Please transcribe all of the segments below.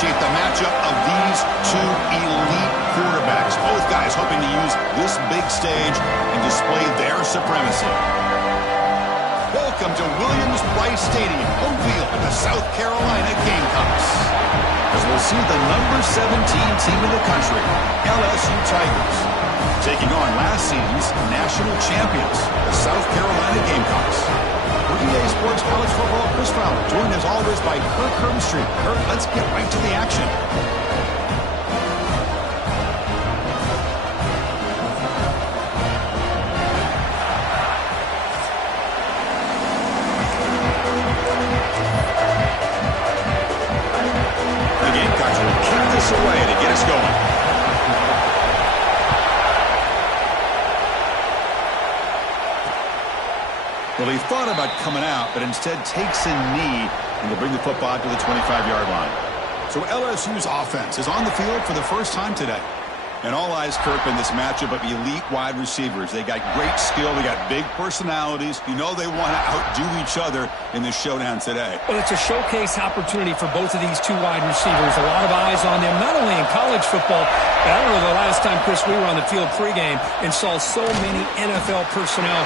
appreciate the matchup of these two elite quarterbacks. Both guys hoping to use this big stage and display their supremacy. Welcome to Williams-Brice Stadium, home field of the South Carolina Gamecocks. As we'll see the number 17 team in the country, LSU Tigers, taking on last season's national champions, the South Carolina Gamecocks. For EA Sports College Football, Chris Fowler, joined as always by Kirk Hermstreet. Kirk, let's get right to the action. The Gamecocks will kick this away to get us going. Well, he thought about coming out, but instead takes a knee and will bring the football to the 25-yard line. So LSU's offense is on the field for the first time today. And all eyes, Kirk, in this matchup of elite wide receivers. They got great skill. They got big personalities. You know they want to outdo each other in this showdown today. Well, it's a showcase opportunity for both of these two wide receivers. A lot of eyes on them, not only in college football, but I don't know the last time, Chris, we were on the field pregame and saw so many NFL personnel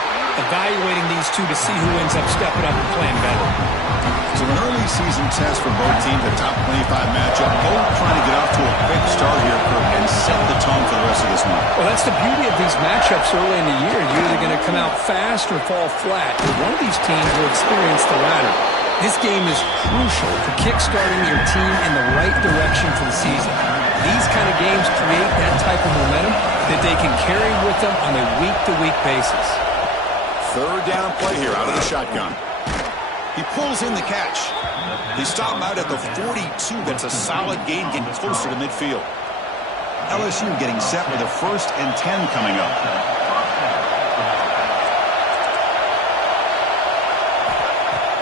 evaluating these two to see who ends up stepping up and playing better. So an early season test for both teams, a top 25 matchup. Both trying to get off to a quick start here, Kirk, and set the tone for the rest of this one. Well, that's the beauty of these matchups early in the year. You're either going to come out fast or fall flat. One of these teams will experience the latter. This game is crucial for kickstarting your team in the right direction for the season. These kind of games create that type of momentum that they can carry with them on a week-to-week basis. Third down play here out of the shotgun. He pulls in the catch. He stopped out at the 42. That's a solid gain, getting closer to midfield. LSU getting set with a 1st and 10 coming up.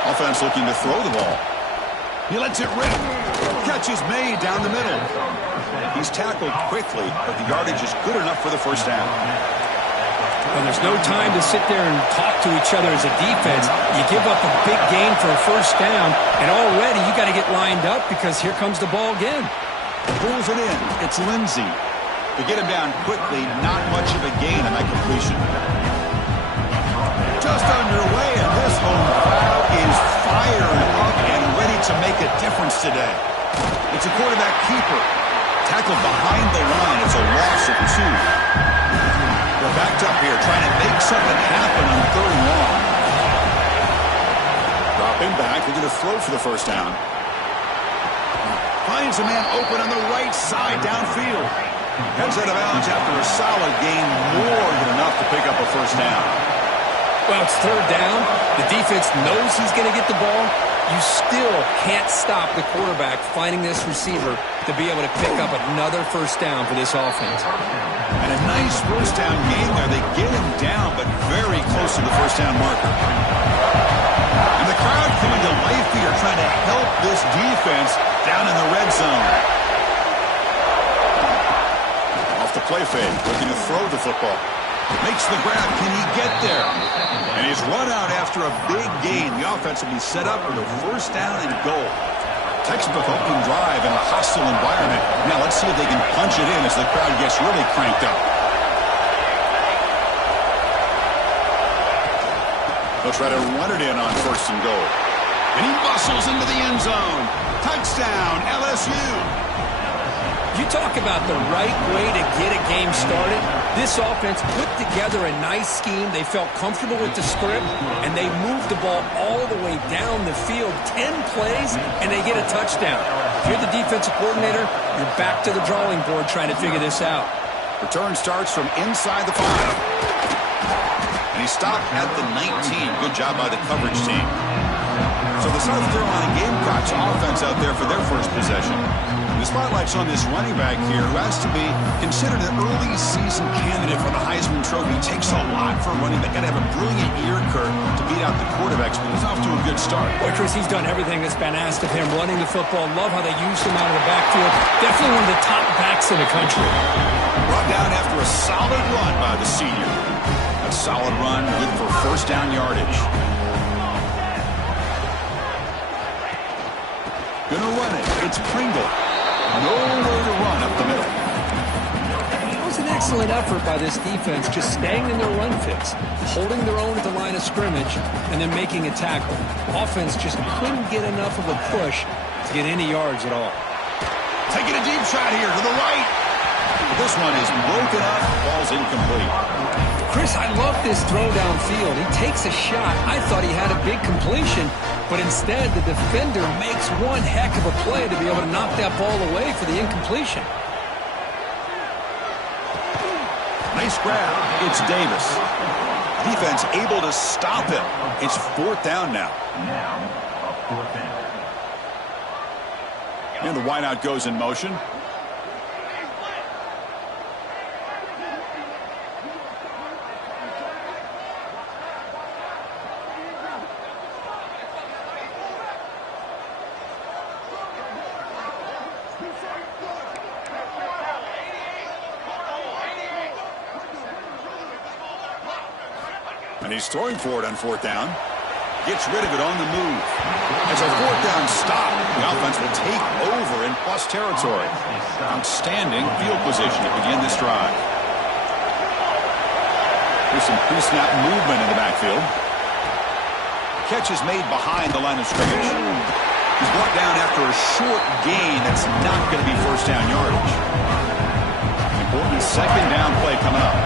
Offense looking to throw the ball. He lets it rip. Catch is made down the middle. He's tackled quickly, but the yardage is good enough for the first down. Well, there's no time to sit there and talk to each other as a defense. You give up a big gain for a first down, and already you got to get lined up because here comes the ball again. Pulls it in. It's Lindsey. To get him down quickly, not much of a gain on that completion. Just underway, and this home crowd is fired up and ready to make a difference today. It's a quarterback keeper. Tackled behind the line. It's a loss of 2. They're backed up here, trying to make something happen on 3rd and long. Dropping back, they're going to throw for the first down. Finds a man open on the right side downfield. Heads out of bounds after a solid gain, more than enough to pick up a first down. Well, it's 3rd down. The defense knows he's going to get the ball. You still can't stop the quarterback finding this receiver to be able to pick up another first down for this offense. And a nice first down gain there. They get him down, but very close to the first down marker. And the crowd coming to life here, trying to help this defense down in the red zone. Off the play fake, looking to throw the football. Makes the grab. Can he get there? And he's run out after a big gain. The offense will be set up for the first down and goal. Textbook opening drive in a hostile environment. Now let's see if they can punch it in as the crowd gets really cranked up. They'll try to run it in on 1st and goal. And he muscles into the end zone. Touchdown, LSU. You talk about the right way to get a game started. This offense put together a nice scheme. They felt comfortable with the script, and they moved the ball all the way down the field. 10 plays, and they get a touchdown. If you're the defensive coordinator, you're back to the drawing board trying to figure this out. Return starts from inside the 5. And he stopped at the 19. Good job by the coverage team. So the South Carolina Gamecocks offense out there for their first possession. The spotlight's on this running back here who has to be considered an early season candidate for the Heisman Trophy. It takes a lot for a running back. Got to have a brilliant ear, Kurt, to beat out the quarterbacks, but he's off to a good start. Boy, Chris, he's done everything that's been asked of him. Running the football. Love how they used him out of the backfield. Definitely one of the top backs in the country. Brought down after a solid run by the senior. A solid run, good for first down yardage. Gonna run it. It's Pringle. Nowhere to run up the middle. It was an excellent effort by this defense, just staying in their run fits, holding their own at the line of scrimmage, and then making a tackle. Offense just couldn't get enough of a push to get any yards at all. Taking a deep shot here to the right. This one is broken up, falls incomplete. Chris, I love this throw downfield. He takes a shot. I thought he had a big completion, but instead the defender makes one heck of a play to be able to knock that ball away for the incompletion. Nice grab. It's Davis. Defense able to stop him. It's 4th down now. And the wideout goes in motion. And he's throwing for it on 4th down. Gets rid of it on the move. As a 4th down stop, the offense will take over in plus territory. Outstanding field position to begin this drive. There's some pre-snap movement in the backfield. Catch is made behind the line of scrimmage. He's brought down after a short gain that's not going to be 1st down yardage. Important 2nd down play coming up.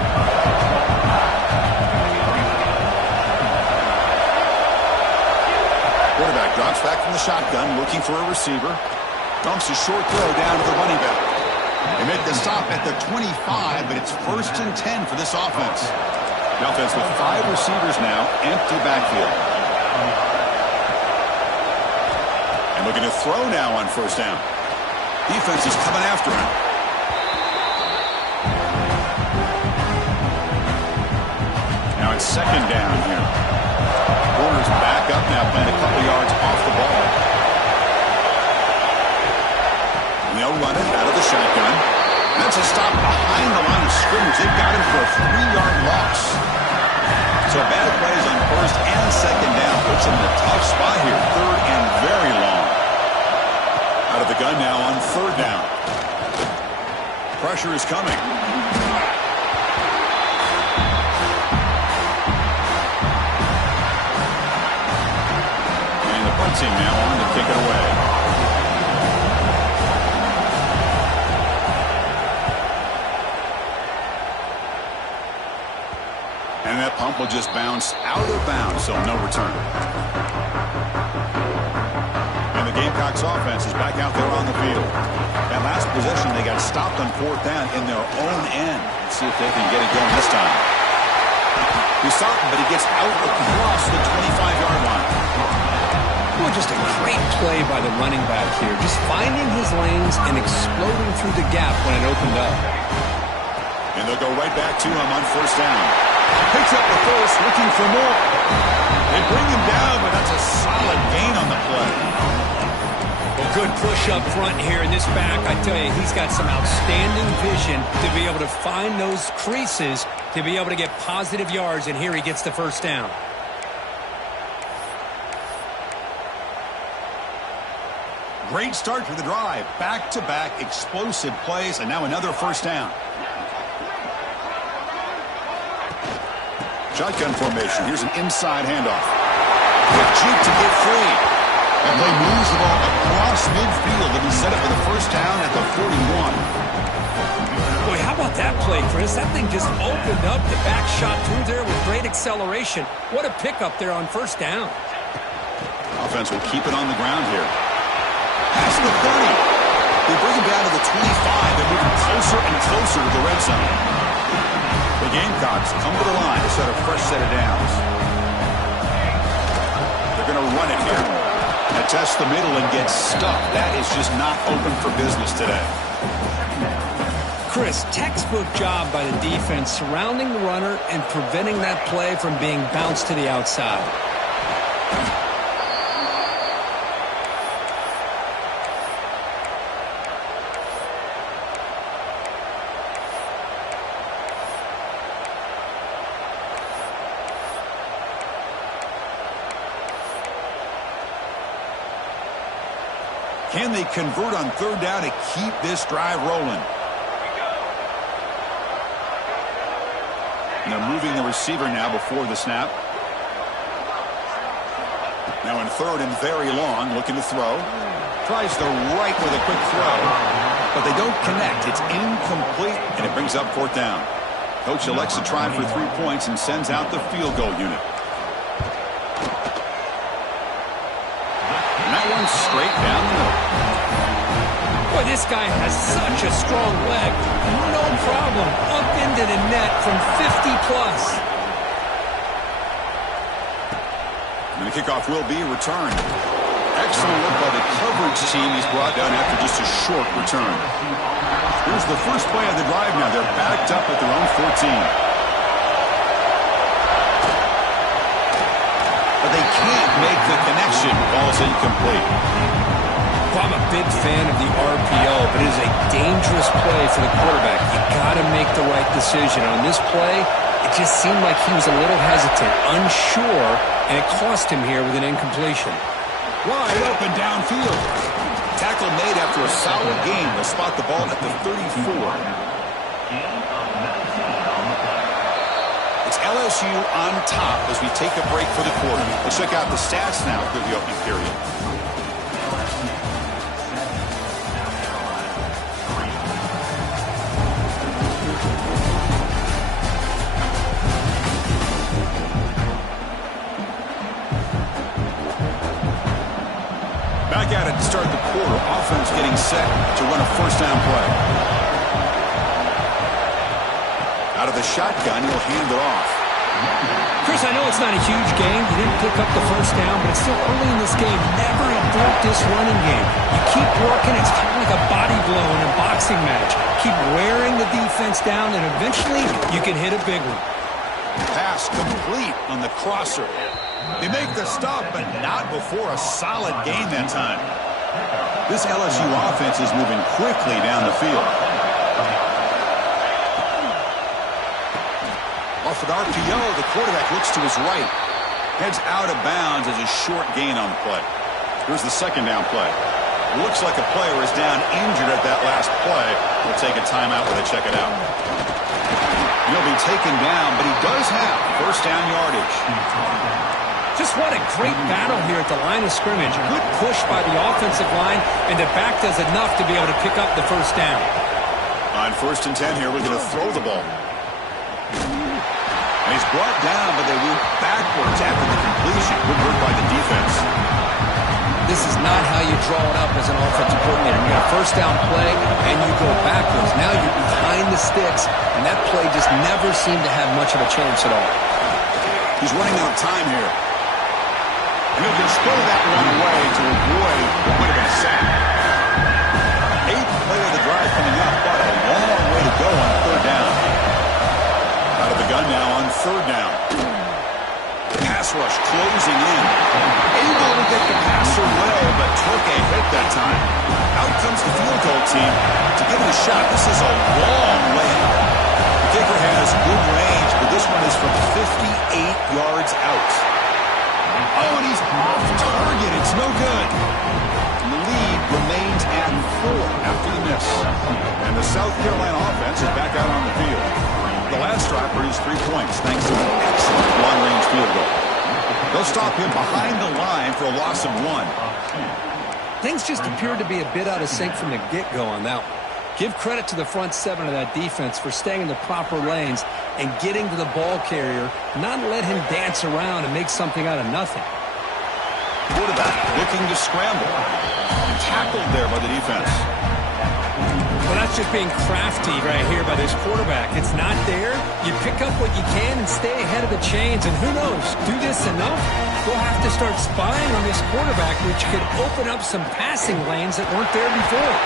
Quarterback drops back from the shotgun, looking for a receiver. Dumps a short throw down to the running back. They make the stop at the 25, but it's 1st and 10 for this offense. The offense with 5 receivers now, empty backfield. And looking to throw now on 1st down. Defense is coming after him. Now it's 2nd down here. Corner's back up now, playing a couple yards off the ball. And they'll run it out of the shotgun. That's a stop behind the line of scrimmage. They've got him for a 3-yard loss. So bad plays on 1st and 2nd down puts him in a tough spot here. 3rd and very long. Out of the gun now on 3rd down. Pressure is coming. Team now on to kick it away. And that pump will just bounce out of bounds, so no return. And the Gamecocks offense is back out there on the field. That last possession, they got stopped on 4th down in their own end. Let's see if they can get it going this time. He stopped him, but he gets out across the 25-yard line. Well, just a great play by the running back here. Just finding his lanes and exploding through the gap when it opened up. And they'll go right back to him on 1st down. Picks up the 1st, looking for more. They bring him down, but that's a solid gain on the play. Well, good push up front here in this back. I tell you, he's got some outstanding vision to be able to find those creases, to be able to get positive yards, and here he gets the 1st down. Great start to the drive. Back-to-back explosive plays, and now another 1st down. Shotgun formation. Here's an inside handoff. Quick juke to get free. That play moves the ball across midfield, and he set it for the 1st down at the 41. Boy, how about that play, Chris? That thing just opened up. The back shot through there with great acceleration. What a pickup there on 1st down. Offense will keep it on the ground here. Past the 30. They bring him down to the 25. They're moving closer and closer to the red zone. The Gamecocks come to the line to set a fresh set of downs. They're going to run it here. And test the middle and get stuck. That is just not open for business today. Chris, textbook job by the defense surrounding the runner and preventing that play from being bounced to the outside. Can they convert on third down to keep this drive rolling? And they're moving the receiver now before the snap. Now in third and very long, looking to throw. Tries the right with a quick throw, but they don't connect. It's incomplete, and it brings up fourth down. Coach elects to try for 3 points and sends out the field goal unit. And that one's straight down the middle. Boy, this guy has such a strong leg. No problem. Up into the net from 50 plus. And the kickoff will be returned. Excellent work by the coverage team. He's brought down after just a short return. Here's the first play of the drive now. They're backed up at their own 14. But they can't make the connection. Ball's incomplete. Well, I'm a big fan of the RPO, but it is a dangerous play for the quarterback. You got to make the right decision. On this play, it just seemed like he was a little hesitant, unsure, and it cost him here with an incompletion. Wide open downfield. Tackle made after a solid game. They'll spot the ball at the 34. It's LSU on top as we take a break for the quarter. Let's check out the stats now through the opening period. Back at it to start the quarter. Offense getting set to run a first down play. Out of the shotgun, he'll hand it off. Chris, I know it's not a huge game. You didn't pick up the first down, but it's still early in this game. Never abort this running game. You keep working. It's kind of like a body blow in a boxing match. Keep wearing the defense down, and eventually you can hit a big one. Pass complete on the crosser. They make the stop, but not before a solid gain that time. This LSU offense is moving quickly down the field. Off an RPO, the quarterback looks to his right. Heads out of bounds as a short gain on the play. Here's the second down play. Looks like a player is down injured at that last play. We'll take a timeout when they check it out. He'll be taken down, but he does have first down yardage. Just what a great battle here at the line of scrimmage. Good push by the offensive line, and the back does enough to be able to pick up the first down. On 1st and 10 here, we're going to throw the ball. And he's brought down, but they went backwards after the completion. Good work by the defense. This is not how you draw it up as an offensive coordinator. You got a first down play, and you go backwards. Now you're behind the sticks, and that play just never seemed to have much of a chance at all. He's running out of time here. And he'll just throw that one away to avoid what would have been a sack. 8th play of the drive coming up, but a long way to go on third down. Out of the gun now on third down. Pass rush closing in. Able to get the passer away, but took a hit that time. Out comes the field goal team to give it a shot. This is a long way out. The kicker has good range, but this one is from 58 yards out. Oh, and he's off target. It's no good. And the lead remains at 4 after the miss. And the South Carolina offense is back out on the field. The last drive produced 3 points thanks to an excellent long-range field goal. They'll stop him behind the line for a loss of 1. Things just appeared to be a bit out of sync from the get-go on that one. Give credit to the front 7 of that defense for staying in the proper lanes and getting to the ball carrier, not let him dance around and make something out of nothing. Quarterback looking to scramble. Tackled there by the defense. Well, that's just being crafty right here by this quarterback. It's not there. You pick up what you can and stay ahead of the chains. And who knows, do this enough, we'll have to start spying on this quarterback, which could open up some passing lanes that weren't there before.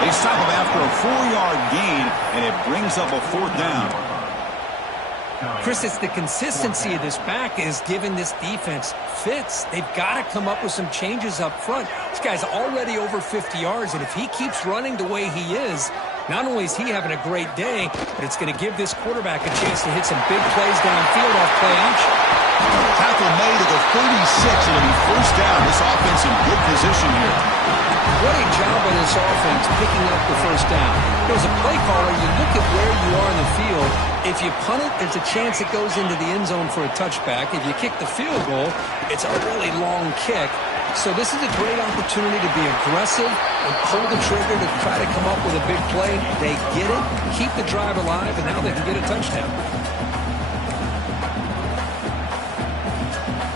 They stop him after a 4-yard gain, and it brings up a 4th down. Chris, it's the consistency of this back is giving this defense fits. They've got to come up with some changes up front. This guy's already over 50 yards, and if he keeps running the way he is, not only is he having a great day, but it's going to give this quarterback a chance to hit some big plays downfield off play action. Tackle made at the 36, and it'll be first down. This offense in good position here. What a job by this offense picking up the first down. As a play caller, you look at where you are in the field. If you punt it, there's a chance it goes into the end zone for a touchback. If you kick the field goal, it's a really long kick. So this is a great opportunity to be aggressive and pull the trigger to try to come up with a big play. They get it, keep the drive alive, and now they can get a touchdown.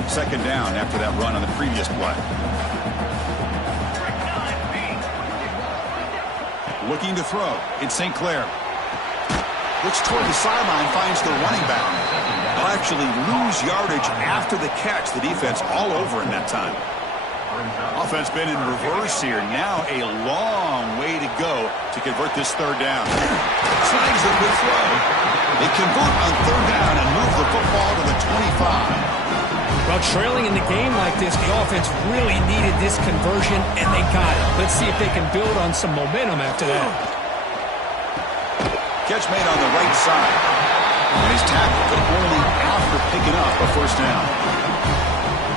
Second down after that run on the previous play. Looking to throw. It's St. Clair. Looks toward the sideline, finds the running back. They'll actually lose yardage after the catch. The defense all over in that time. Offense been in reverse here. Now a long way to go to convert this third down. Snags a good throw. They convert on third down and move the football to the 25. Well, trailing in the game like this, the offense really needed this conversion, and they got it. Let's see if they can build on some momentum after that. Catch made on the right side. And he's tackled, but only after picking up a first down.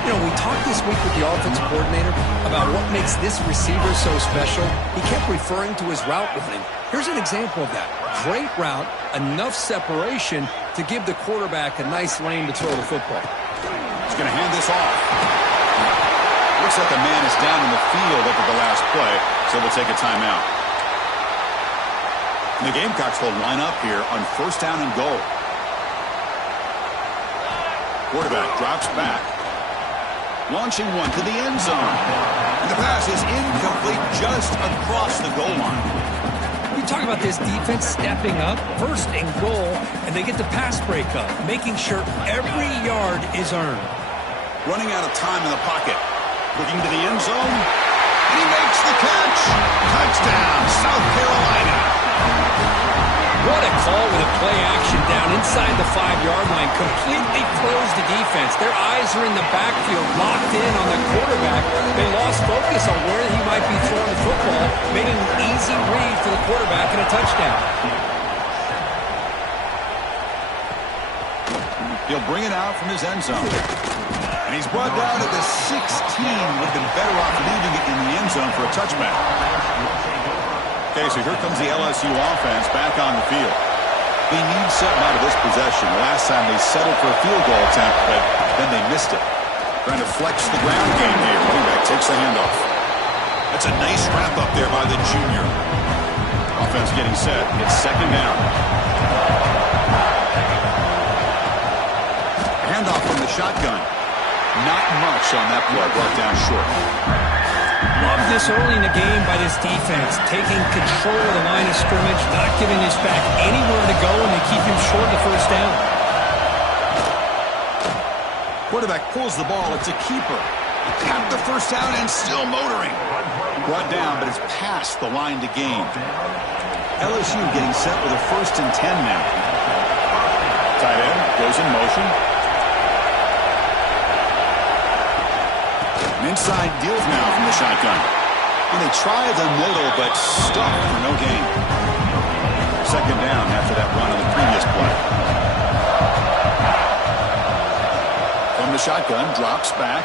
You know, we talked this week with the offensive coordinator about what makes this receiver so special. He kept referring to his route running. Here's an example of that. Great route, enough separation to give the quarterback a nice lane to throw the football. He's going to hand this off. Looks like a man is down in the field after the last play, so we'll take a timeout. And the Gamecocks will line up here on first down and goal. Quarterback drops back. Launching one to the end zone. And the pass is incomplete just across the goal line. We talk about this defense stepping up, first and goal, and they get the pass breakup, making sure every yard is earned. Running out of time in the pocket. Looking to the end zone. And he makes the catch. Touchdown, South Carolina. What a call with a play action down inside the 5-yard line. Completely closed the defense. Their eyes are in the backfield, locked in on the quarterback. They lost focus on where he might be throwing the football, making an easy read for the quarterback and a touchdown. He'll bring it out from his end zone. And he's brought down at the 16. Would have been better off leaving it in the end zone for a touchback. Okay, so here comes the LSU offense back on the field. They need something out of this possession. Last time they settled for a field goal attempt, but then they missed it. Trying to flex the ground game here. Running back takes the handoff. That's a nice wrap up there by the junior. Offense getting set. It's second down. Handoff from the shotgun. Not much on that play. Brought down short. Love this early in the game by this defense, taking control of the line of scrimmage, not giving this back anywhere to go, and they keep him short of the first down. Quarterback pulls the ball. It's a keeper. Tapped the first down and still motoring. Brought down, but it's past the line to gain. LSU getting set with a 1st and 10 now. Tight end goes in motion. An inside give now from the shotgun. And they try the middle, but stuck for no gain. Second down after that run on the previous play. From the shotgun, drops back.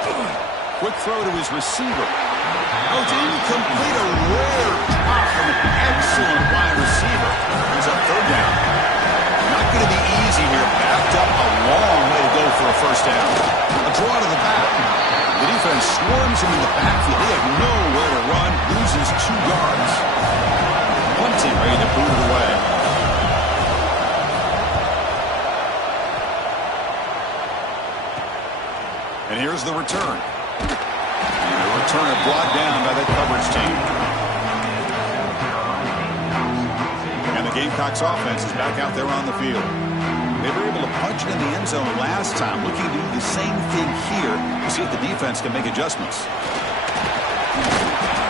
Quick throw to his receiver. Oh, it's incomplete. A rare drop from an excellent wide receiver. He's on third down. Not going to be easy here. Backed up a long way to go for a first down. A draw to the back. The defense swarms him in the backfield. He had nowhere to run. Loses 2 yards. Punting, ready to boot it away. And here's the return. And the returner brought down by the coverage team. And the Gamecocks offense is back out there on the field. They were able to punch it in the end zone last time. Looking to do the same thing here to see if the defense can make adjustments.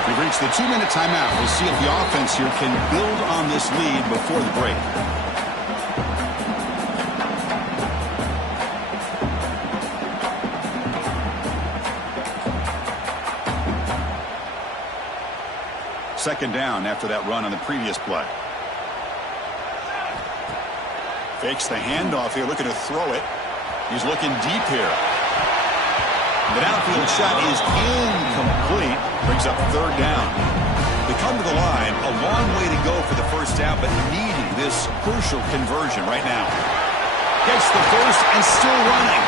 We've reached the 2-minute timeout. We'll see if the offense here can build on this lead before the break. Second down after that run on the previous play. Fakes the handoff here, looking to throw it. He's looking deep here. The downfield shot is incomplete. Brings brings up third down. They come to the line, a long way to go for the first down, but needing this crucial conversion right now. Gets the first and still running.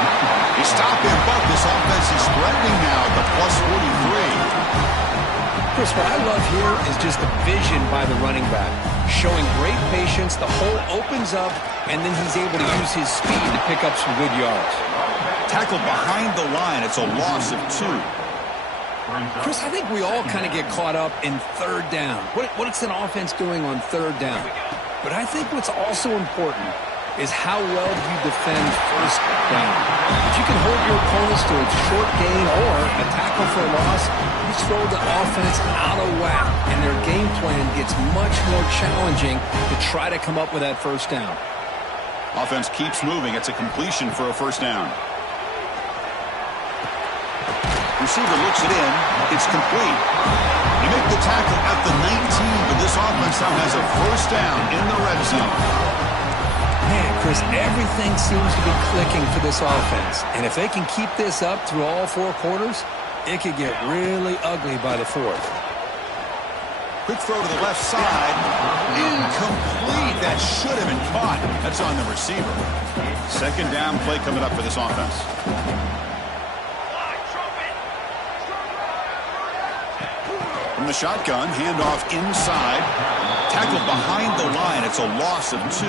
He stopped there, but this offense is threatening now at the plus 43. Chris, what I love here is just the vision by the running back. Showing great patience, the hole opens up, and then he's able to use his speed to pick up some good yards. Tackled behind the line, it's a loss of 2. Chris, I think we all kind of get caught up in third down. What's an offense doing on third down? But I think what's also important is how well you defend first down. If you can hold your opponents to a short gain or a tackle for a loss, you throw the offense out of whack, and their game plan gets much more challenging to try to come up with that first down. Offense keeps moving. It's a completion for a first down. Receiver looks it in. It's complete. You make the tackle at the 19, but this offense now has a first down in the red zone. Man, Chris, everything seems to be clicking for this offense. And if they can keep this up through all 4 quarters, it could get really ugly by the 4th. Quick throw to the left side. Incomplete. That should have been caught. That's on the receiver. Second down play coming up for this offense. From the shotgun, handoff inside. Tackled behind the line. It's a loss of 2.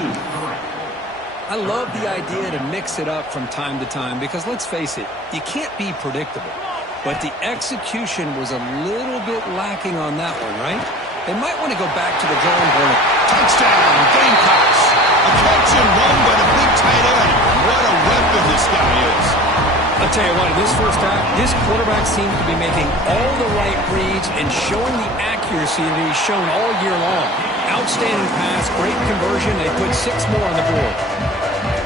I love the idea to mix it up from time to time because, let's face it, you can't be predictable. But the execution was a little bit lacking on that one, right? They might want to go back to the drawing board. Touchdown, Gamecocks. A catch and run by the big tight end. What a weapon this guy is. I'll tell you what, in this first half, this quarterback seems to be making all the right reads and showing the accuracy that he's shown all year long. Outstanding pass, great conversion. They put 6 more on the board.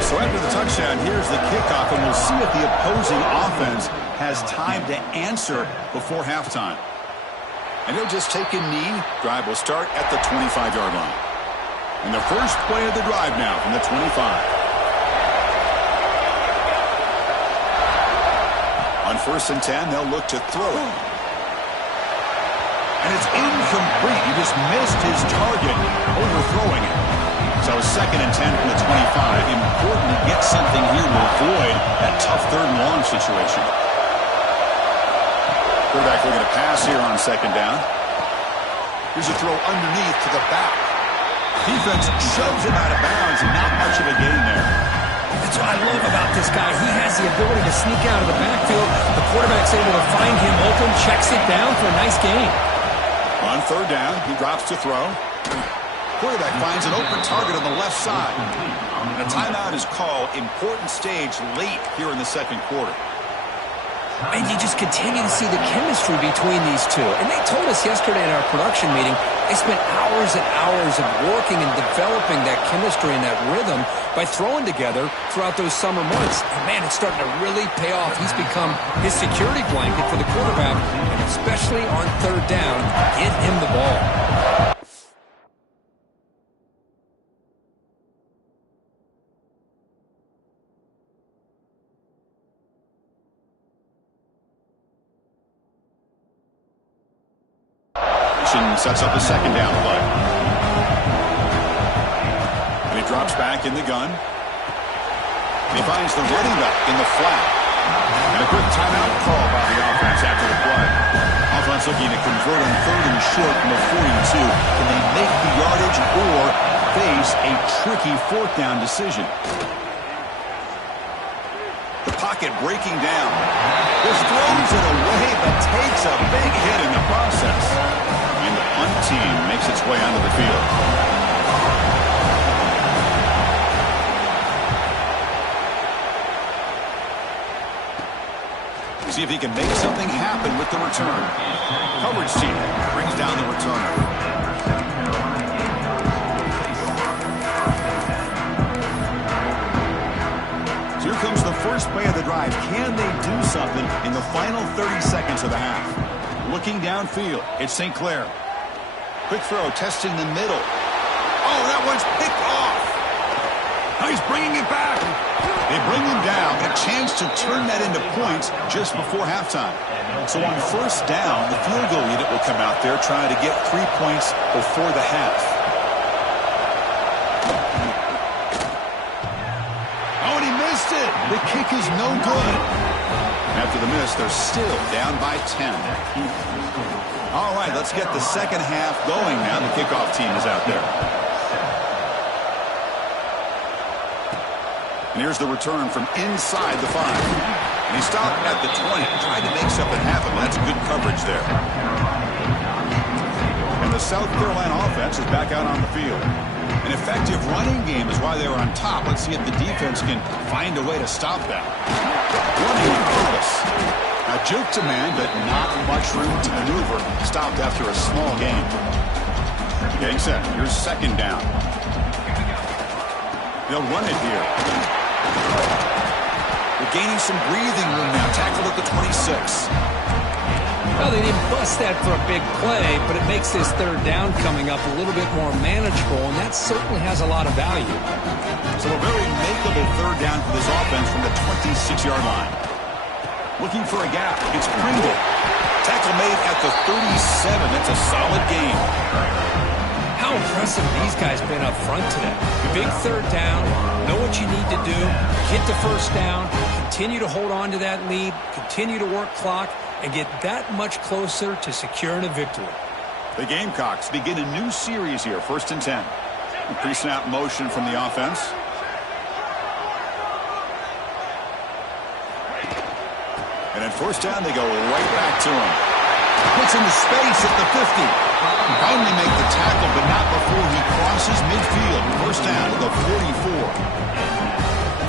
So after the touchdown, here's the kickoff, and we'll see if the opposing offense has time to answer before halftime. And he'll just take a knee. Drive will start at the 25-yard line. And the first play of the drive now from the 25. On 1st and 10, they'll look to throw it. And it's incomplete. He just missed his target, overthrowing it. So 2nd and 10 from the 25. Important to get something here to avoid that tough 3rd and long situation. Quarterback looking to pass here on 2nd down. Here's a throw underneath to the back. Defense shoves him out of bounds, and not much of a gain there. That's what I love about this guy. He has the ability to sneak out of the backfield. The quarterback's able to find him open, checks it down for a nice gain. On 3rd down, he drops to throw. Quarterback finds an open target on the left side. A timeout is called. Important stage late here in the 2nd quarter. And you just continue to see the chemistry between these two. And they told us yesterday in our production meeting, they spent hours and hours of working and developing that chemistry and that rhythm by throwing together throughout those summer months. And man, it's starting to really pay off. He's become his security blanket for the quarterback, and especially on 3rd down, get him the ball. Sets up a 2nd down play. And he drops back in the gun. And he finds the running back in the flat. And a quick timeout call by the offense after the play. Offense looking to convert on 3rd and short from the 42. Can they make the yardage or face a tricky 4th down decision? The pocket breaking down. Just throws it away, but takes a big hit in the process. And the punt team makes its way onto the field. See if he can make something happen with the return. Coverage team brings down the returner. So here comes the first play of the drive. Can they do something in the final 30 seconds of the half? Looking downfield, it's St. Clair. Quick throw, testing the middle. Oh, that one's picked off. Now he's bringing it back. They bring him down, and a chance to turn that into points just before halftime. So on 1st down, the field goal unit will out there trying to get 3 points before the half. Oh, and he missed it. The kick is no good. After the miss, they're still down by 10. All right, let's get the second half going now. The kickoff team is out there. And here's the return from inside the 5. And he stopped at the 20, tried to make something happen, but that's good coverage there. And the South Carolina offense is back out on the field. An effective running game is why they were on top. Let's see if the defense can find a way to stop that. Running in front of us. Now, juke to man, but not much room to maneuver. Stopped after a small gain. Getting set. Here's second down. They'll run it here. They're gaining some breathing room now. Tackled at the 26. Well, they didn't bust that for a big play, but it makes this third down coming up a little bit more manageable, and that certainly has a lot of value. So a very makeable third down for this offense from the 26-yard line. Looking for a gap. It's Pringle. Tackle made at the 37. That's a solid gain. How impressive these guys been up front today. Big third down, know what you need to do, get the first down, continue to hold on to that lead, continue to work clock, and get that much closer to securing a victory. The Gamecocks begin a new series here, 1st and 10. Pre-snap motion from the offense. And at first down, they go right back to him. Puts into space at the 50. Finally make the tackle, but not before he crosses midfield. First down to the 44.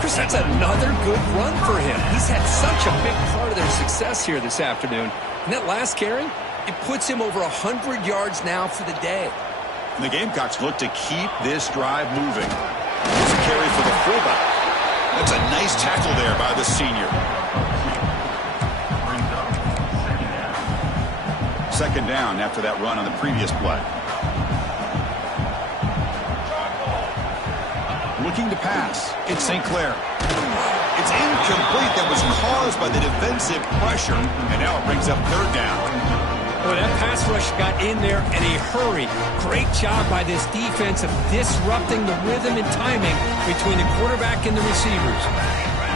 Chris, that's another good run for him. He's had such a big part of their success here this afternoon. And that last carry, it puts him over 100 yards now for the day. And the Gamecocks look to keep this drive moving. Here's a carry for the fullback. That's a nice tackle there by the senior. Second down after that run on the previous play. Looking to pass. It's St. Clair. It's incomplete. That was caused by the defensive pressure. And now it brings up third down. Well, that pass rush got in there in a hurry. Great job by this defense of disrupting the rhythm and timing between the quarterback and the receivers.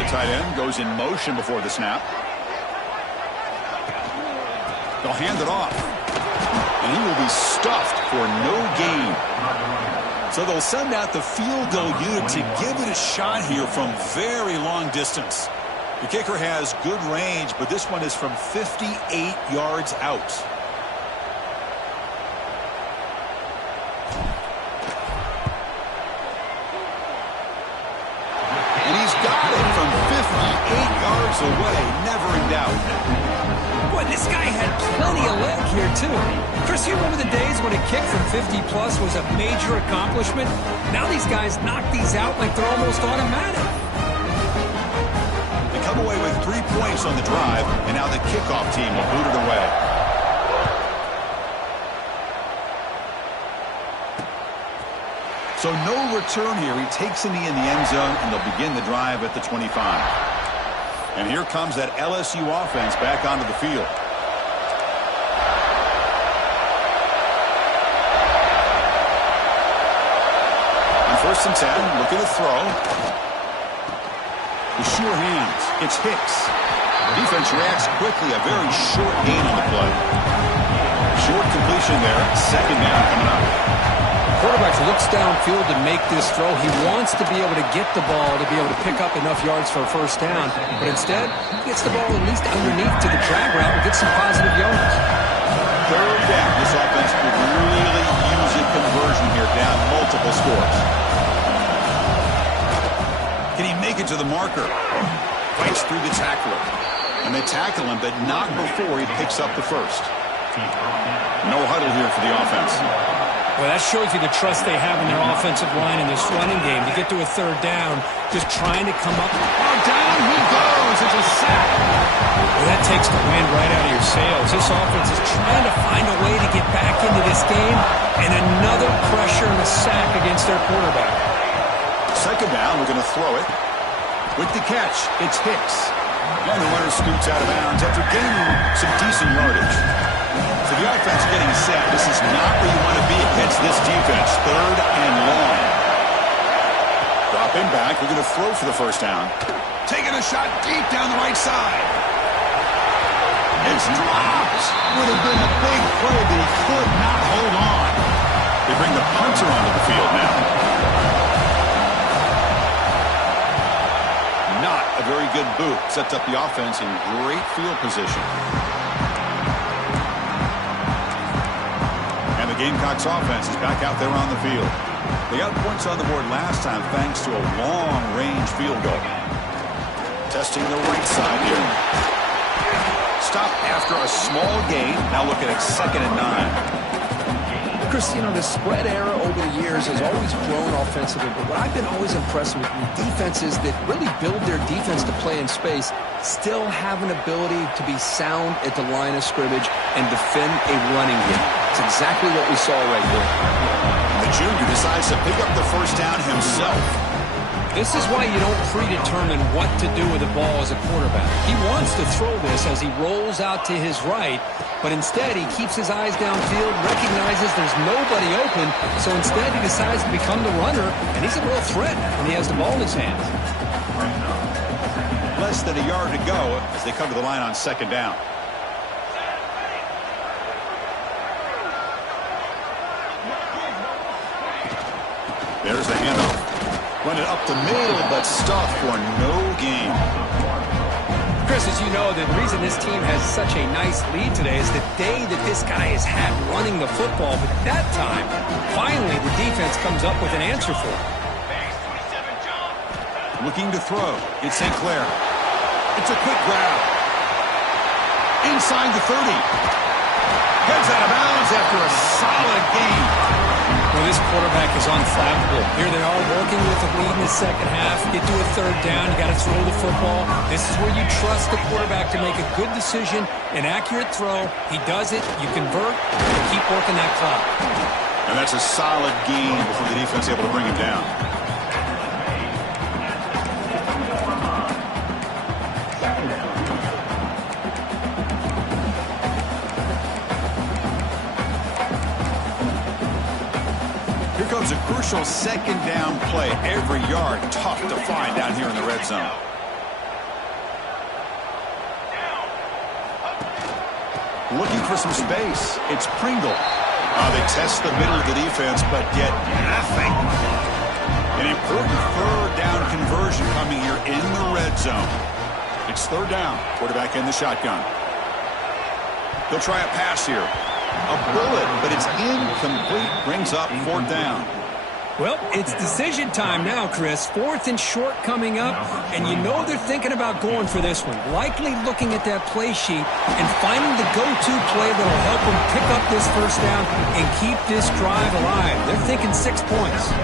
The tight end goes in motion before the snap. They'll hand it off. And he will be stuffed for no gain. So they'll send out the field goal unit to give it a shot here from very long distance. The kicker has good range, but this one is from 58 yards out. And he's got it from 58 yards away. Never in doubt. Boy, this guy had plenty of leg here, too. Chris, you remember the days when a kick from 50-plus was a major accomplishment? Now these guys knock these out like they're almost automatic. They come away with 3 points on the drive, and now the kickoff team will boot it away. So no return here. He takes it in the end zone, and they'll begin the drive at the 25. And here comes that LSU offense back onto the field. On 1st and 10, looking to throw. The sure hands. It's Hicks. The defense reacts quickly. A very short gain on the play. Short completion there. Second down coming up. Quarterback looks downfield to make this throw. He wants to be able to get the ball to be able to pick up enough yards for a first down. But instead, he gets the ball at least underneath to the drag route and gets some positive yards. Third down. This offense could really use a conversion here, down multiple scores. Can he make it to the marker? Fights through the tackler. And they tackle him, but not before he picks up the first. No huddle here for the offense. Well, that shows you the trust they have in their offensive line in this running game. To get to a third down, just trying to come up. Oh, down he goes. It's a sack. Well, that takes the wind right out of your sails. This offense is trying to find a way to get back into this game, and another pressure and a sack against their quarterback. Second down, we're going to throw it. With the catch, it's Hicks. And the runner scoots out of bounds after gaining some decent yardage. So So the offense getting set. This is not where you want to be against this defense. 3rd and long. Dropping back. We're going to throw for the first down. Taking a shot deep down the right side. It's dropped. Would have been a big play, but he could not hold on. They bring the punter onto the field now. Not a very good boot. Sets up the offense in great field position. And the Gamecocks offense is back out there on the field. They got points on the board last time thanks to a long-range field goal. Testing the right side here. Stop after a small gain. Now looking at 2nd and 9. Chris, you know, the spread era over the years has always grown offensively, but what I've been always impressed with defenses that really build their defense to play in space still have an ability to be sound at the line of scrimmage and defend a running game. It's exactly what we saw right here. The junior decides to pick up the first down himself. This is why you don't predetermine what to do with the ball as a quarterback. He wants to throw this as he rolls out to his right, but instead he keeps his eyes downfield, recognizes there's nobody open, so instead he decides to become the runner, and he's a real threat when he has the ball in his hands. Less than a yard to go as they come to the line on 2nd down. There's the handoff. Run it up the middle, but stuffed for no gain. Chris, as you know, the reason this team has such a nice lead today is the day that this guy has had running the football. But that time, finally, the defense comes up with an answer for him. Looking to throw. It's St. Clair. It's a quick grab. Inside the 30. Heads out of bounds after a solid gain. Well, this quarterback is unflappable. Here they are working with the lead in the second half. Get to a 3rd down. You got to throw the football. This is where you trust the quarterback to make a good decision, an accurate throw. He does it. You convert. You keep working that clock. And that's a solid gain before the defense able to bring him down. Comes a crucial 2nd down play. Every yard tough to find down here in the red zone. Looking for some space. It's Pringle. They test the middle of the defense, but get nothing. An important 3rd down conversion coming here in the red zone. It's 3rd down. Quarterback in the shotgun. He'll try a pass here. A bullet, but it's incomplete. Brings up 4th down. Well, it's decision time now, Chris. 4th and short coming up, and you know they're thinking about going for this one. Likely looking at that play sheet and finding the go-to play that will help them pick up this first down and keep this drive alive. They're thinking 6 points.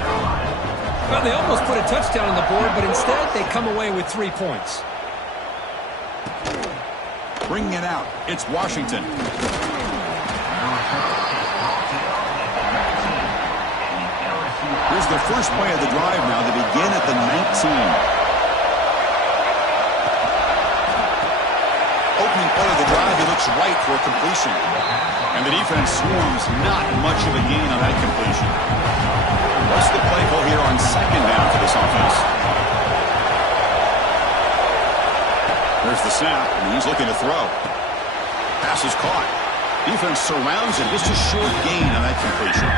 Well, they almost put a touchdown on the board, but instead they come away with 3 points. Bringing it out, it's Washington. Here's the first play of the drive now. They begin at the 19. Opening play of the drive, he looks right for a completion. And the defense swarms, not much of a gain on that completion. What's the play call here on 2nd down for this offense? There's the snap, and he's looking to throw. Pass is caught. Defense surrounds it. Just a short gain on that completion.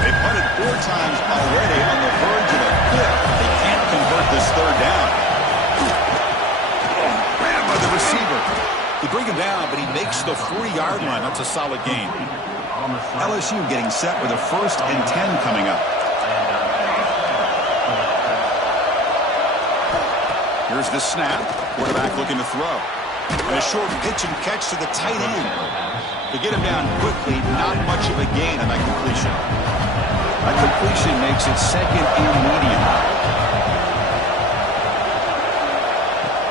They punted 4 times already on the verge of a 5th. They can't convert this 3rd down. Ran by the receiver. They bring him down, but he makes the 40-yard line. That's a solid gain. LSU getting set with a 1st and 10 coming up. Here's the snap. Quarterback looking to throw. And a short pitch and catch to the tight end. To get him down quickly, not much of a gain on that completion. That completion makes it 2nd and medium.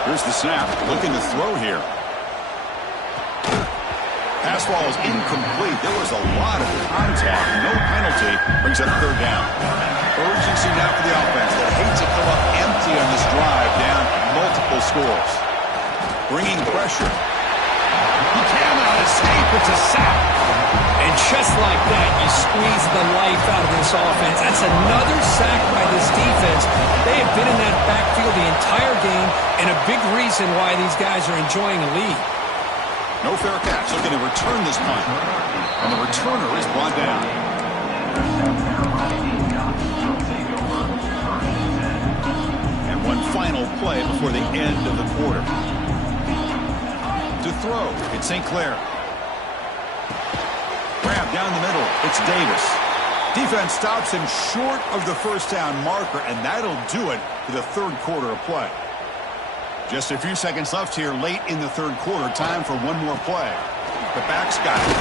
Here's the snap. Looking to throw here. Pass ball is incomplete. There was a lot of contact. No penalty. Brings up 3rd down. Urgency now for the offense. They hate to come up empty on this drive, down multiple scores. Bringing pressure. He cannot escape. It's a sack. And just like that, you squeeze the life out of this offense. That's another sack by this defense. They have been in that backfield the entire game, and a big reason why these guys are enjoying a lead. No fair catch. Looking to return this punt. And the returner is brought down. And one final play before the end of the quarter. To throw, it's St. Clair. Grab down the middle. It's Davis. Defense stops him short of the first down marker, and that'll do it for the third quarter of play. Just a few seconds left here late in the third quarter. Time for one more play. The back's got it.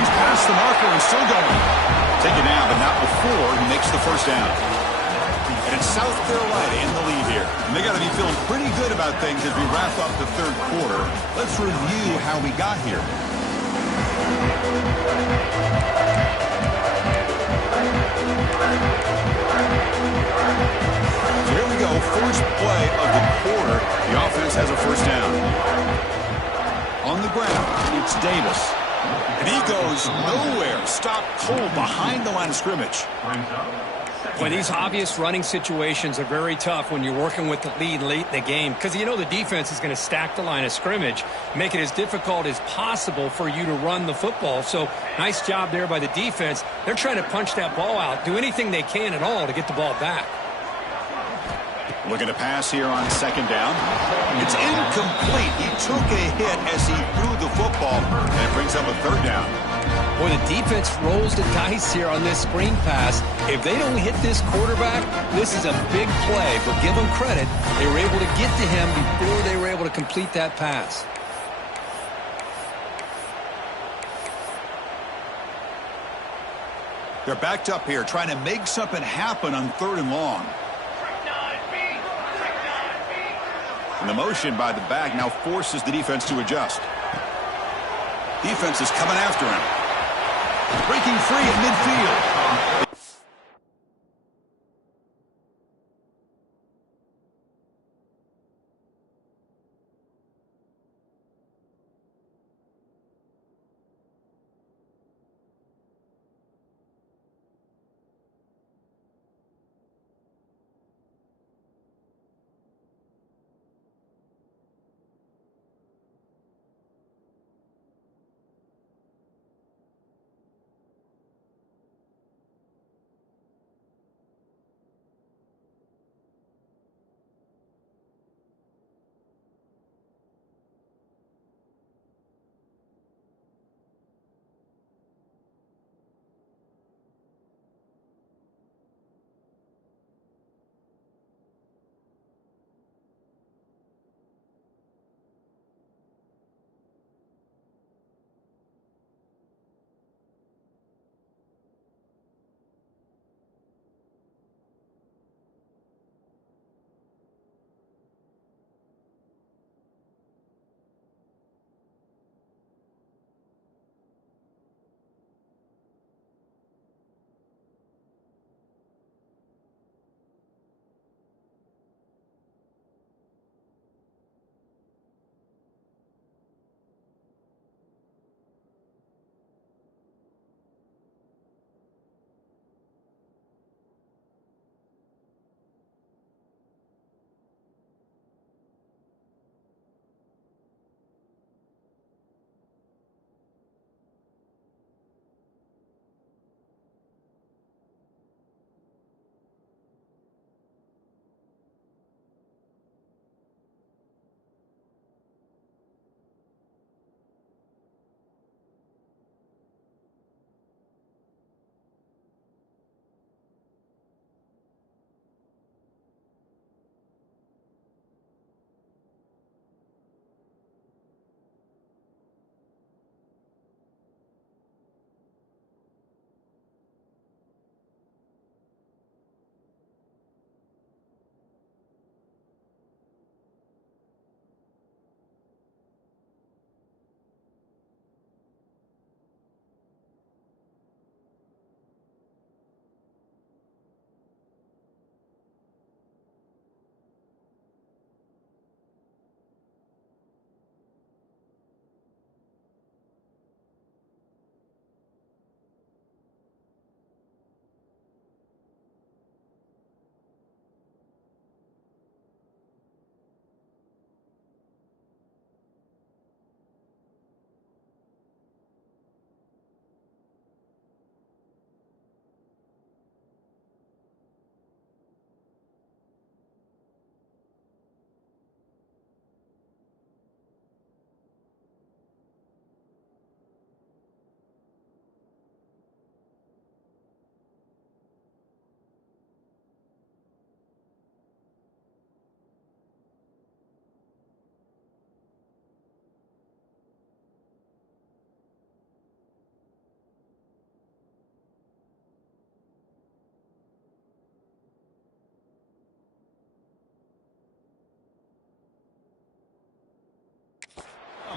He's past the marker and still going. Take it down, but not before he makes the first down. And it's South Carolina in the lead here. And they got to be feeling pretty good about things as we wrap up the third quarter. Let's review how we got here. So here we go, first play of the quarter. The offense has a first down. On the ground, it's Davis. And he goes nowhere. Stopped cold behind the line of scrimmage. Well, these obvious running situations are very tough when you're working with the lead late in the game, because you know the defense is going to stack the line of scrimmage, make it as difficult as possible for you to run the football. So nice job there by the defense. They're trying to punch that ball out, do anything they can at all to get the ball back. Looking to pass here on second down. It's incomplete. He took a hit as he threw the football, and it brings up a third down. Boy, the defense rolls the dice here on this screen pass. If they don't hit this quarterback, this is a big play. But give them credit. They were able to get to him before they were able to complete that pass. They're backed up here trying to make something happen on third and long. And the motion by the back now forces the defense to adjust. Defense is coming after him. Breaking free at midfield.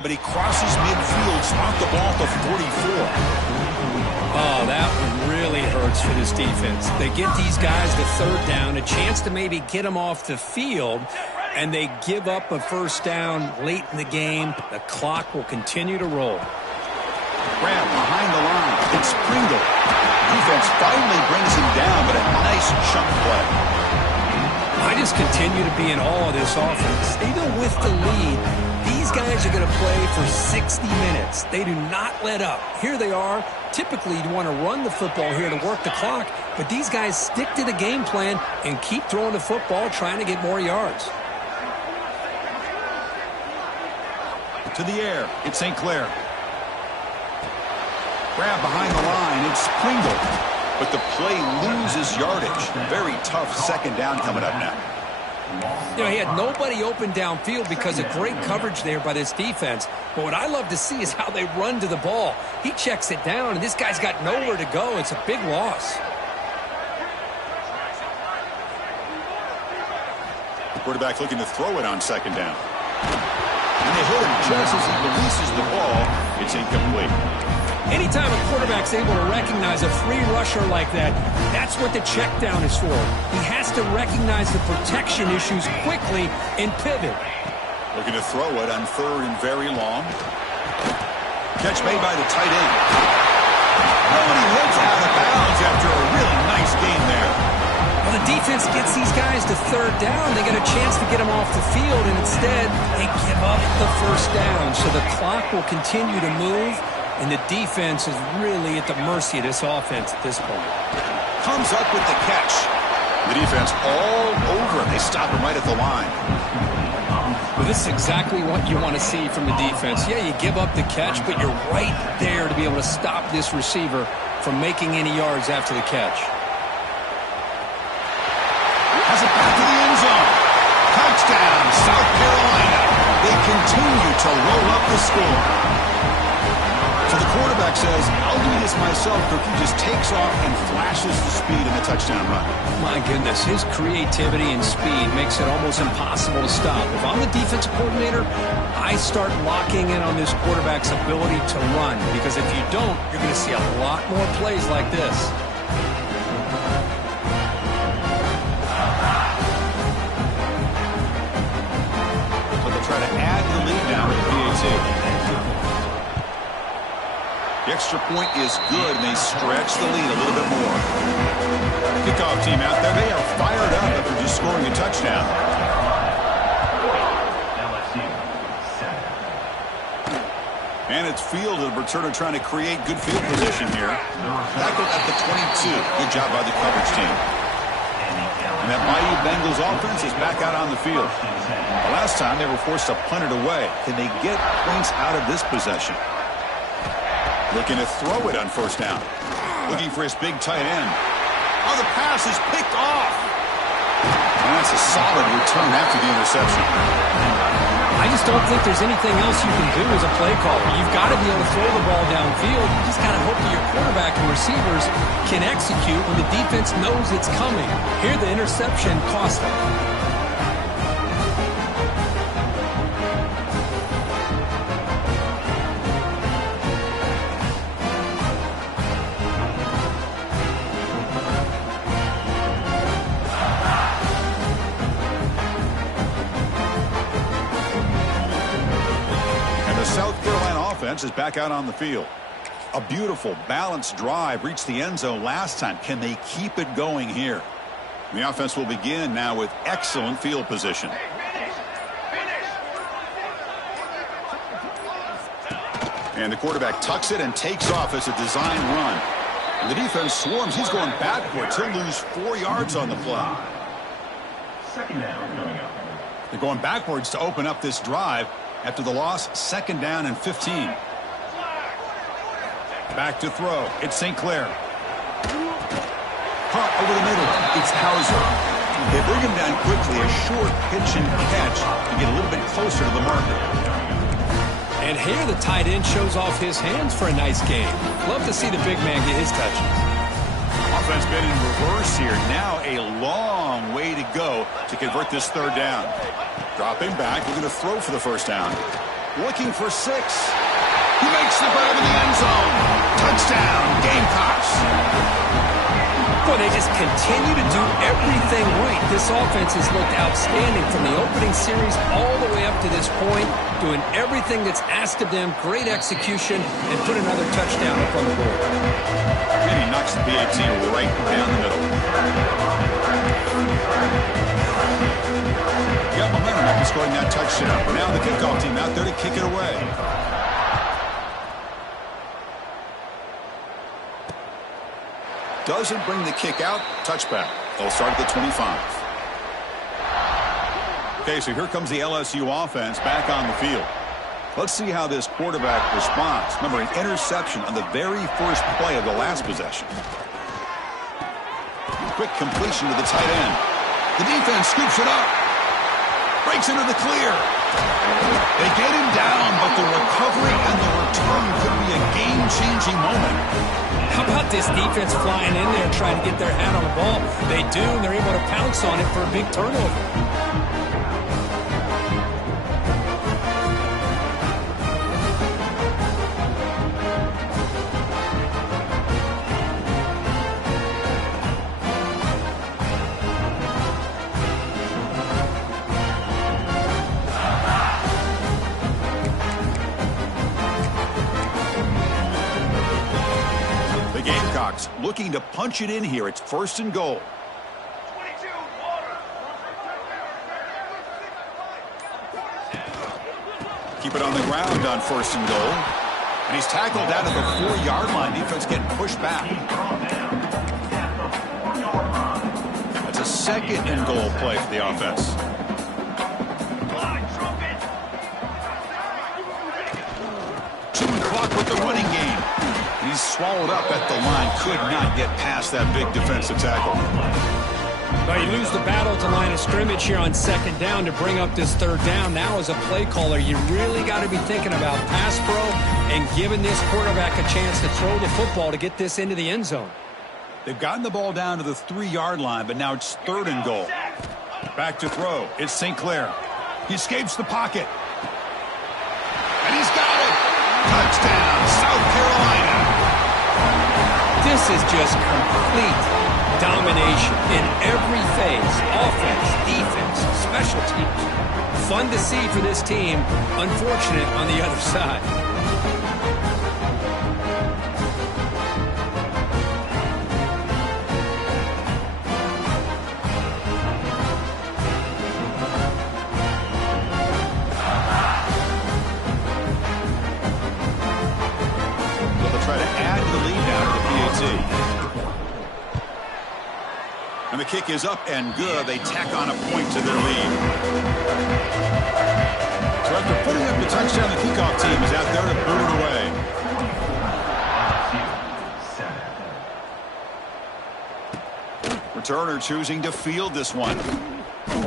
but he crosses midfield, stopped the ball to 44. Oh, that one really hurts for this defense. They get these guys the third down, a chance to maybe get them off the field, and they give up a first down late in the game. The clock will continue to roll. Grab behind the line. It's Riplg. Defense finally brings him down, but a nice chunk play. I just continue to be in awe of this offense. Even with the lead, these guys are going to play for 60 minutes. They do not let up. Here they are. Typically, you want to run the football here to work the clock, but these guys stick to the game plan and keep throwing the football, trying to get more yards. To the air. It's St. Clair. Grab behind the line. It's Riplg. But the play loses yardage. Very tough second down coming up now. You know, he had nobody open downfield because of great coverage there by this defense. But what I love to see is how they run to the ball. He checks it down, and this guy's got nowhere to go. It's a big loss. The quarterback looking to throw it on second down. And they hit him just as he releases the ball. It's incomplete. Anytime a quarterback's able to recognize a free rusher like that, that's what the check down is for. He has to recognize the protection issues quickly and pivot. Looking to throw it on third and very long. Catch made by the tight end. Oh, and he hits out of bounds after a really nice game there. Well, the defense gets these guys to third down. They get a chance to get them off the field, and instead they give up the first down. So the clock will continue to move. And the defense is really at the mercy of this offense at this point. Comes up with the catch. The defense all over him. They stop him right at the line. Well, this is exactly what you want to see from the defense. Yeah, you give up the catch, but you're right there to be able to stop this receiver from making any yards after the catch. Has it back to the end zone. Touchdown, South Carolina. They continue to roll up the score. So the quarterback says, I'll do this myself. Cookie just takes off and flashes the speed in the touchdown run. My goodness, his creativity and speed makes it almost impossible to stop. If I'm the defensive coordinator, I start locking in on this quarterback's ability to run. Because if you don't, you're going to see a lot more plays like this. So they'll try to add the lead now with the PAT. The extra point is good, and they stretch the lead a little bit more. Kickoff team out there. They are fired up after just scoring a touchdown. And it's field of returner trying to create good field position here. Tackled at the 22. Good job by the coverage team. And that Bayou Bengals offense is back out on the field. The last time they were forced to punt it away. Can they get points out of this possession? Looking to throw it on first down. Looking for his big tight end. Oh, the pass is picked off. And that's a solid return after the interception. I just don't think there's anything else you can do as a play caller. You've got to be able to throw the ball downfield. You just got to hope that your quarterback and receivers can execute when the defense knows it's coming. Here, the interception cost them. Is back out on the field. A beautiful, balanced drive reached the end zone last time. Can they keep it going here? The offense will begin now with excellent field position. And the quarterback tucks it and takes off as a design run. And the defense swarms. He's going backwards. He'll lose 4 yards on the play. Second down coming up. They're going backwards to open up this drive. After the loss, second down and 15. Back to throw. It's St. Clair. Caught over the middle. It's Hauser. They bring him down quickly. A short pitch and catch to get a little bit closer to the marker. And here the tight end shows off his hands for a nice game. Love to see the big man get his touches. Offense been in reverse here. Now a long way to go to convert this third down. Dropping back, looking to throw for the first down. looking for 6. He makes the grab in the end zone. Touchdown, Gamecocks. Boy, they just continue to do everything right. This offense has looked outstanding from the opening series all the way up to this point, doing everything that's asked of them, great execution, and put another touchdown up on the board. And he knocks the PAT right down the middle. Got momentum after scoring that touchdown. Now the kickoff team out there to kick it away. Doesn't bring the kick out. Touchback. They'll start at the 25. Okay, so here comes the LSU offense back on the field. Let's see how this quarterback responds. Remember, an interception on the very first play of the last possession. Quick completion to the tight end. The defense scoops it up. Breaks into the clear. They get him down, but the recovery and the return could be a game-changing moment. How about this defense flying in there trying to get their hand on the ball? They do, and they're able to pounce on it for a big turnover. Looking to punch it in here. It's 1st and goal. Keep it on the ground on 1st and goal. And he's tackled down to the 4-yard line. Defense getting pushed back. That's a 2nd and goal play for the offense. Chewing clock with the running game. He's swallowed up at the line. Could not get past that big defensive tackle. Well, you lose the battle at the line of scrimmage here on 2nd down to bring up this 3rd down. Now, as a play caller, you really got to be thinking about pass pro and giving this quarterback a chance to throw the football to get this into the end zone. They've gotten the ball down to the 3-yard line, but now it's 3rd and goal. Back to throw. It's St. Clair. He escapes the pocket. And he's got it. Touchdown, South Carolina. This is just complete domination in every phase. Offense, defense, special teams. Fun to see for this team. Unfortunate on the other side. And the kick is up and good. They tack on a point to their lead. So after putting up the touchdown, the kickoff team is out there to boot it away. Returner choosing to field this one.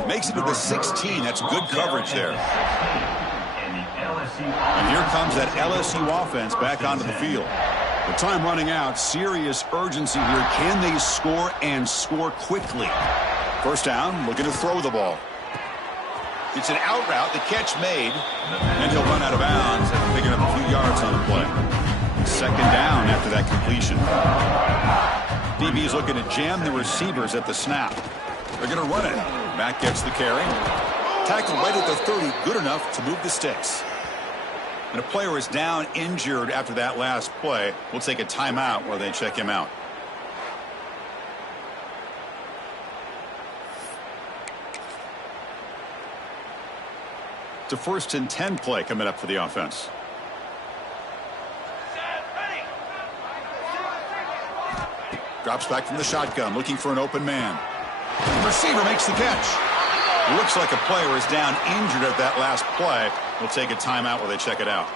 Makes it to the 16. That's good coverage there. And here comes that LSU offense back onto the field. The time running out. Serious urgency here. Can they score and score quickly? 1st down, looking to throw the ball. It's an out route. The catch made. And he'll run out of bounds after picking up a few yards on the play. 2nd down after that completion. DB's looking to jam the receivers at the snap. They're going to run it. Matt gets the carry. Tackle right at the 30. Good enough to move the sticks. And a player is down injured after that last play. We'll take a timeout while they check him out. It's a 1st and 10 play coming up for the offense. Drops back from the shotgun, looking for an open man. The receiver makes the catch. Looks like a player is down injured at that last play. We'll take a timeout while they check it out.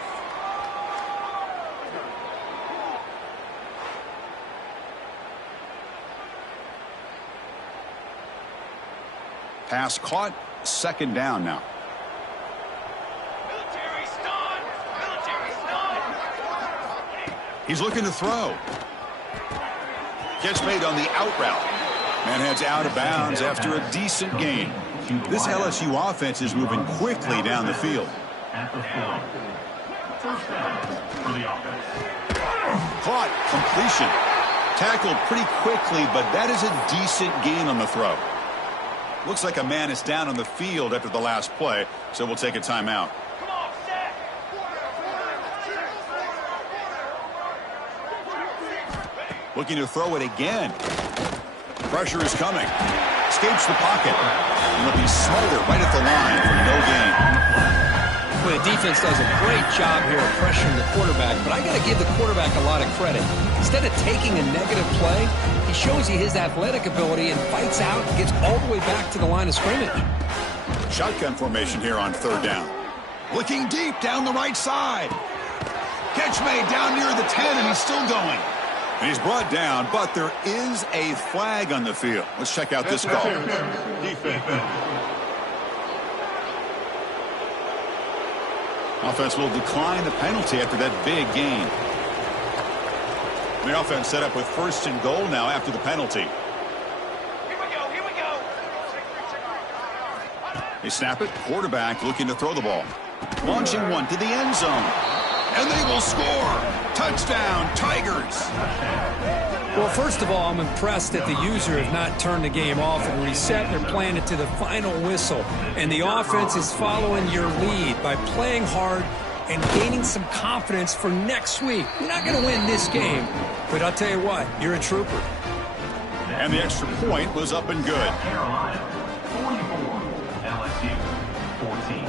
Pass caught. 2nd down now. He's looking to throw. Catch made on the out route. Man heads out of bounds after a decent gain. This LSU offense is moving quickly down the field. at the 40. First down for the offense. Caught. Completion. Tackled pretty quickly, but that is a decent gain on the throw. Looks like a man is down on the field after the last play, so we'll take a timeout. Looking to throw it again. Pressure is coming. Escapes the pocket. And he'll be smothered right at the line for no gain. Well, the defense does a great job here of pressuring the quarterback, but I got to give the quarterback a lot of credit. Instead of taking a negative play, he shows you his athletic ability and fights out and gets all the way back to the line of scrimmage. Shotgun formation here on third down. Looking deep down the right side. Catch made down near the 10, and he's still going. And he's brought down, but there is a flag on the field. Let's check out this call. Offense will decline the penalty after that big gain. The offense set up with 1st and goal now after the penalty. Here we go. They snap it. Quarterback looking to throw the ball. Launching one to the end zone. And they will score. Touchdown, Tigers. Well, first of all, I'm impressed that the user has not turned the game off and reset. They're playing it to the final whistle. And the offense is following your lead by playing hard and gaining some confidence for next week. You're not going to win this game, but I'll tell you what, you're a trooper. And the extra point was up and good. Carolina, 44. LSU, 14.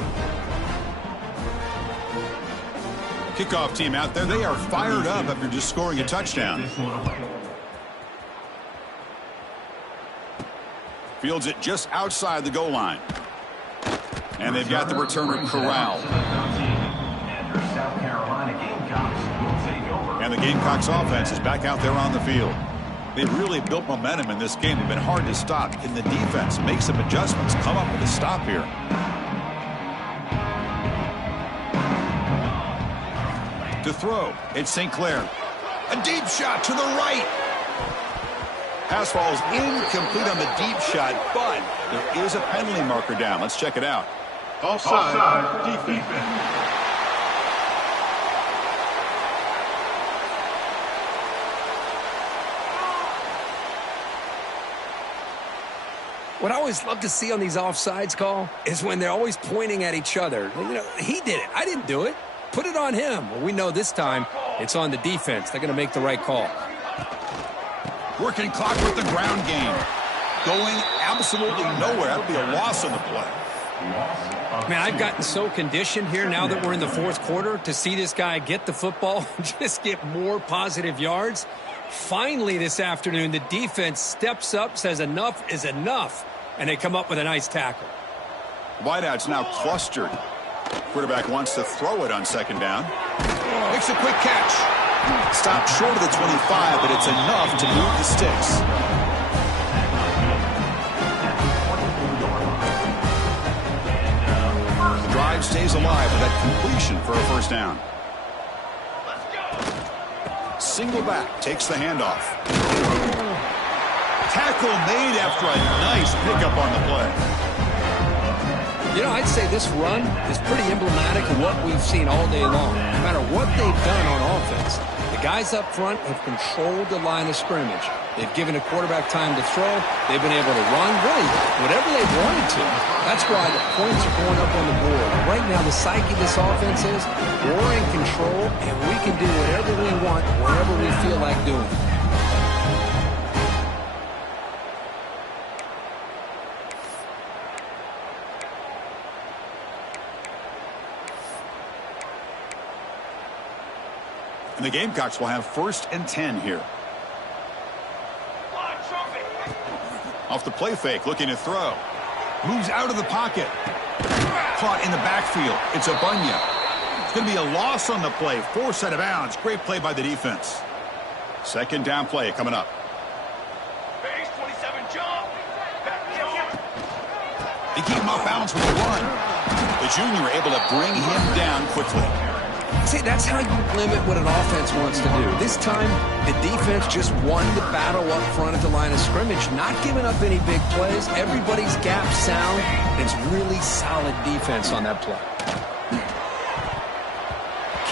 Kickoff team out there. They are fired up after just scoring a touchdown. Fields it just outside the goal line. And they've got the returner corralled. And the Gamecocks offense is back out there on the field. They've really built momentum in this game. They've been hard to stop. Can the defense make some adjustments, come up with a stop here? To throw, it's St. Clair. A deep shot to the right. Pass falls incomplete on the deep shot, but there is a penalty marker down. Let's check it out. Offside defense. What I always love to see on these offsides call is when they're always pointing at each other. You know, he did it. I didn't do it. Put it on him. Well, we know this time it's on the defense. They're going to make the right call. Working clock with the ground game. Going absolutely nowhere. That would be a loss on the play. Man, I've gotten so conditioned here now that we're in the 4th quarter to see this guy get the football and just get more positive yards. Finally this afternoon, the defense steps up, says enough is enough, and they come up with a nice tackle. Wideout's now clustered. Quarterback wants to throw it on 2nd down. Makes a quick catch. Stopped short of the 25, but it's enough to move the sticks. The drive stays alive with that completion for a 1st down. Single back, takes the handoff. Tackle made after a nice pickup on the play. You know, I'd say this run is pretty emblematic of what we've seen all day long. No matter what they've done on offense, the guys up front have controlled the line of scrimmage. They've given a quarterback time to throw. They've been able to run, really, whatever they've wanted to. That's why the points are going up on the board. Right now, the psyche of this offense is we're in control, and we can do whatever we want, wherever we feel like doing. And the Gamecocks will have 1st and 10 here. Off the play fake, looking to throw. Moves out of the pocket. Caught in the backfield. It's a Bunya. It's going to be a loss on the play. Forced out of bounds. Great play by the defense. 2nd down play coming up. Base 27 jump. They keep him off balance with the run. The junior able to bring him down quickly. See, that's how you limit what an offense wants to do. This time, the defense just won the battle up front at the line of scrimmage, not giving up any big plays. Everybody's gap sound, and it's really solid defense on that play.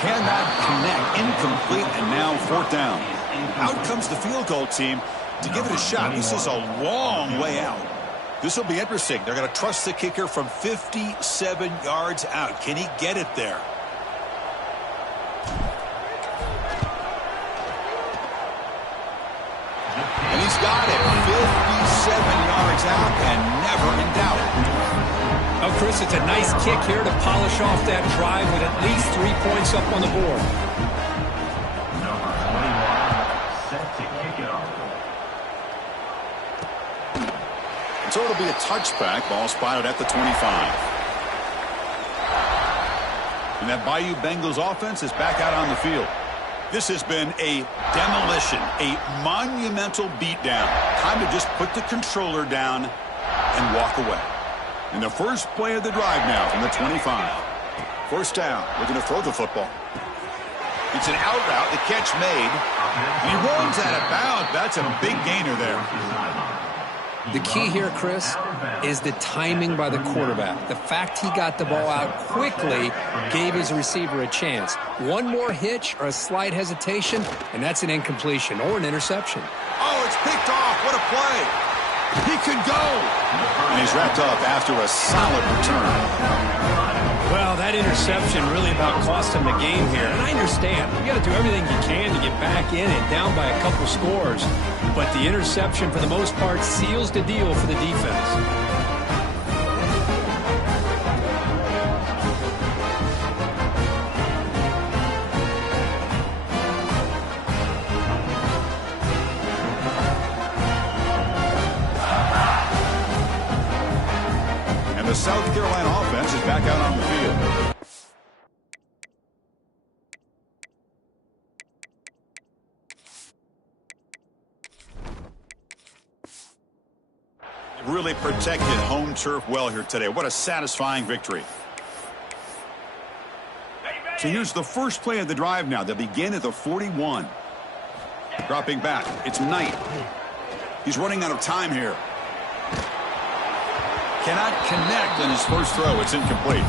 cannot connect. Incomplete, and now fourth down. Out comes the field goal team to give it a shot. This is a long way out. This will be interesting. They're going to trust the kicker from 57 yards out. Can he get it there? And he's got it. 57 yards out and never in doubt. Oh, Chris, it's a nice kick here to polish off that drive with at least 3 points up on the board. Number 21, set to kick it off. And so it'll be a touchback. Ball spotted at the 25. And that Bayou Bengals offense is back out on the field. This has been a demolition, a monumental beatdown. Time to just put the controller down and walk away. And the first play of the drive now from the 25. First down. We're going to throw the football. It's an out route. The catch made. And he runs out of bounds. That's a big gainer there. The key here, Chris, is the timing by the quarterback. The fact he got the ball out quickly gave his receiver a chance. One more hitch or a slight hesitation, and that's an incompletion or an interception. Oh, it's picked off. What a play. He could go. And he's wrapped up after a solid return. Well, that interception really about cost him the game here. And I understand. You got to do everything you can to get back in and down by a couple scores. But the interception, for the most part, seals the deal for the defense. The South Carolina offense is back out on the field. Really protected home turf well here today. What a satisfying victory. So here's the first play of the drive now. They'll begin at the 41. Dropping back. It's Knight. He's running out of time here. Cannot connect on his first throw. It's incomplete.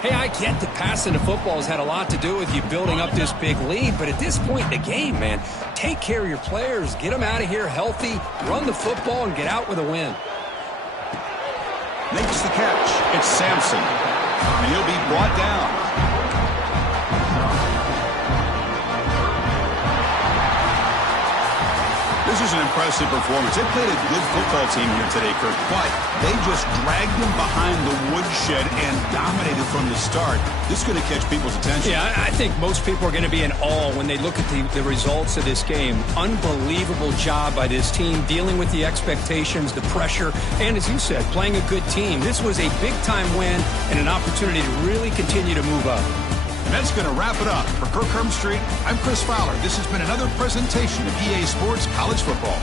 Hey, I get that passing the football has had a lot to do with you building up this big lead, but at this point in the game, man, take care of your players. Get them out of here healthy, run the football, and get out with a win. Makes the catch. It's Sampson. And he'll be brought down. This is an impressive performance. They played a good football team here today, Kirk, but they just dragged them behind the woodshed and dominated from the start. This is going to catch people's attention. Yeah, I think most people are going to be in awe when they look at the results of this game. Unbelievable job by this team dealing with the expectations, the pressure, and as you said, playing a good team. This was a big-time win and an opportunity to really continue to move up. And that's going to wrap it up. For Kirk Street, I'm Chris Fowler. This has been another presentation of EA Sports College Football.